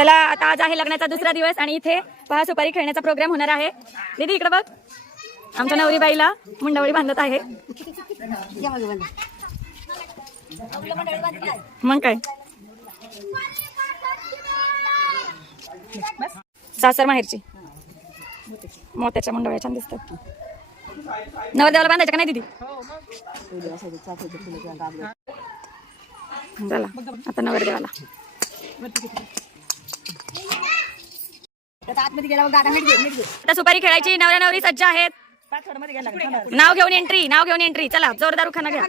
चला आता आज आहे लग्नाचा दुसरा दिवस आणि इथे पहा सुपारी खेळण्याचा प्रोग्राम होणार आहे. दीदी इकडे बघ, आमच्या नवरीबाईला मुंडावळी बांधत आहे. मग काय सासर माहेरची मोत्याच्या मुंडावळ्या छान दिसतात. नवरदेवाला बांधायच्या का नाही दीदी? चला आता नवरदेवाला आता सुपारी खेळायची. नवरा नवरी सज्ज आहेत. नाव घेऊन एंट्री, नाव घेऊन एंट्री. चला जोरदार उखाणा घ्या.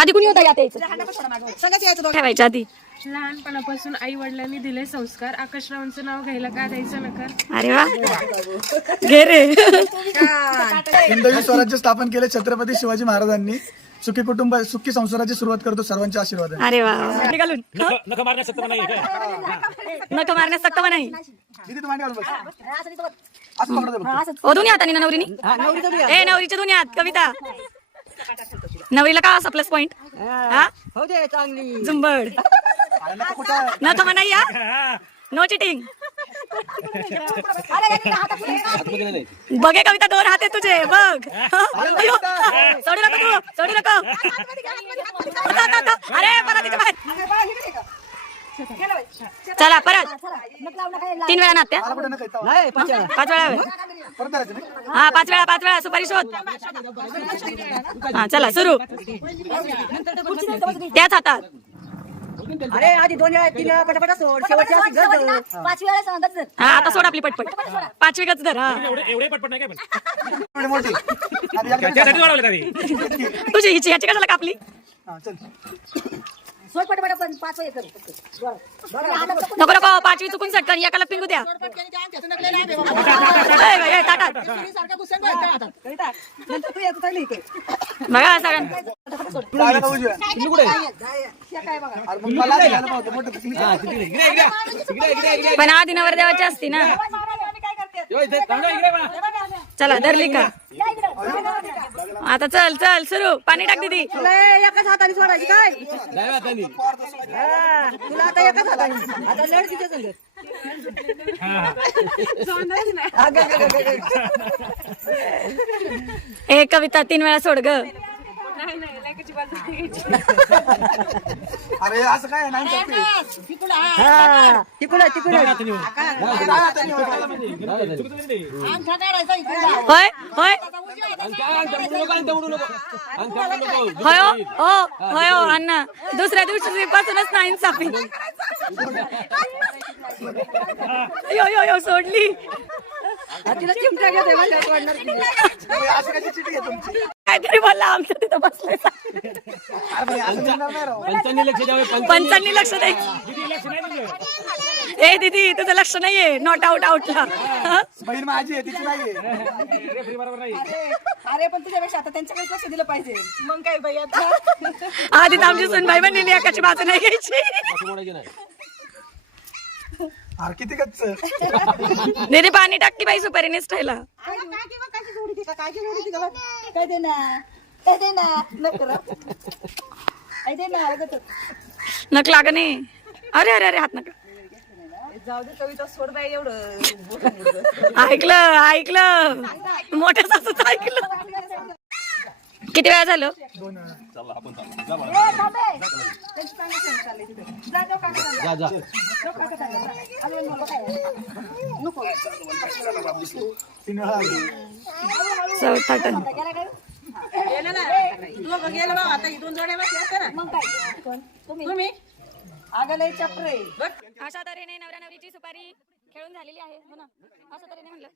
आधी कुणी होता यात यायचं ठेवायच्या आधी. लहानपणापासून आई वडिलांनी दिले संस्कार. आकाशरावांचं नाव घ्यायला का द्यायचं नका. अरे वा, घे रे. हिंदवी स्वराज्य स्थापन केले छत्रपती शिवाजी महाराजांनी. सुखी कुटुंब सुखी संसाराची सुरुवात करतो सर्वांच्या आशीर्वादाने. अरे वा, घालून नख मारण्यास सक्त नाही. नख मारण्यास सक्त नाही. दीदी तू मांडी घालून बस. असं पकडतो बघ. ओ दोन्ही हातानी ना नवरीनी. ए नवरीच्या दोन्ही हात. कविता नवरीला का असा प्लस पॉइंट? झुंबड नख नाही या. No cheating. बघे कविता, दोन हात आहे तुझे बघ. सोडू नको तू, सोडू नको. अरे परत तिच्या बाहेर. चला परत 3 वेळा नात्या. 5 वेळा. हा 5 वेळा, 5 वेळा सुपारी शोध. हा चला सुरू. त्याच हातात. अरे आधी 2 वेळा 3 वेळा पटापटा सोड. शेवटच्या 5 वेळा सांगत. हा आता सोड आपली पटपट. 5वी गच धर. हा एवढे पटपट नाही काय पण मोठी त्यासाठी वाढवलं तरी. तुझी हिची ह्याची कशाला कापली? सोड पटापटा. पण 5 वेळा कर. नको नको, 5वी चुकून सटकन. एकाला पिंगू द्या. ताटात बघा सगळ्यांना. पण आधी नवरदेवाची असती ना. चला धरली का? आता चल चल सुरू. पाणी टाक दीदी. एकाच हाताने सोडायची काय? तुला आता एकाच हाताने. आता लढतीच्या संग. ए कविता 3 वेळा सोड ग. अरे असं काय नाही. तिकडे तिकडे. होय होय होय हो होय हो अण्णा. दुसऱ्या दिवशी पासूनच नाही इन्साफी. यो यो यो सोडली. तिला चिमटा घेते. काहीतरी बोलला. आमच्या तिथं बसले. पंचांनी लक्ष द्यायचं. ए दीदी तुझं लक्ष नाहीये. नॉट आउट आउटला. बहीण माझी आहे, तिची नाहीये. अरे पण तुझ्यापेक्षा आता त्यांच्याकडे लक्ष दिलं पाहिजे. मग काय बाई आता. आधी तर आमची सुनबाई म्हणलेली एकाची बाजू नाही घ्यायची. अरे किती गच्च. दीदी पाणी टाकी बाई सुपारी निष्ठायला. काय दे ना. काय दे ना. दे ना. नक लाग नाही. अरे अरे अरे हात नका. जाऊ दे कविता सोड बाई. एवढं ऐकलं ऐकलं. मोठ्या सासूच ऐकलं. किती वेळा झालं? 2 3 वेळा. चौथा टन. गेलं बाबा. आता 2 जोड्या बसल्या. मग काय तुम्ही आगलय चप्रे. अशा तऱ्हेने नवरा नवरीची सुपारी खेळून झालेली आहे. हो ना, अशा तऱ्हेने म्हणलं.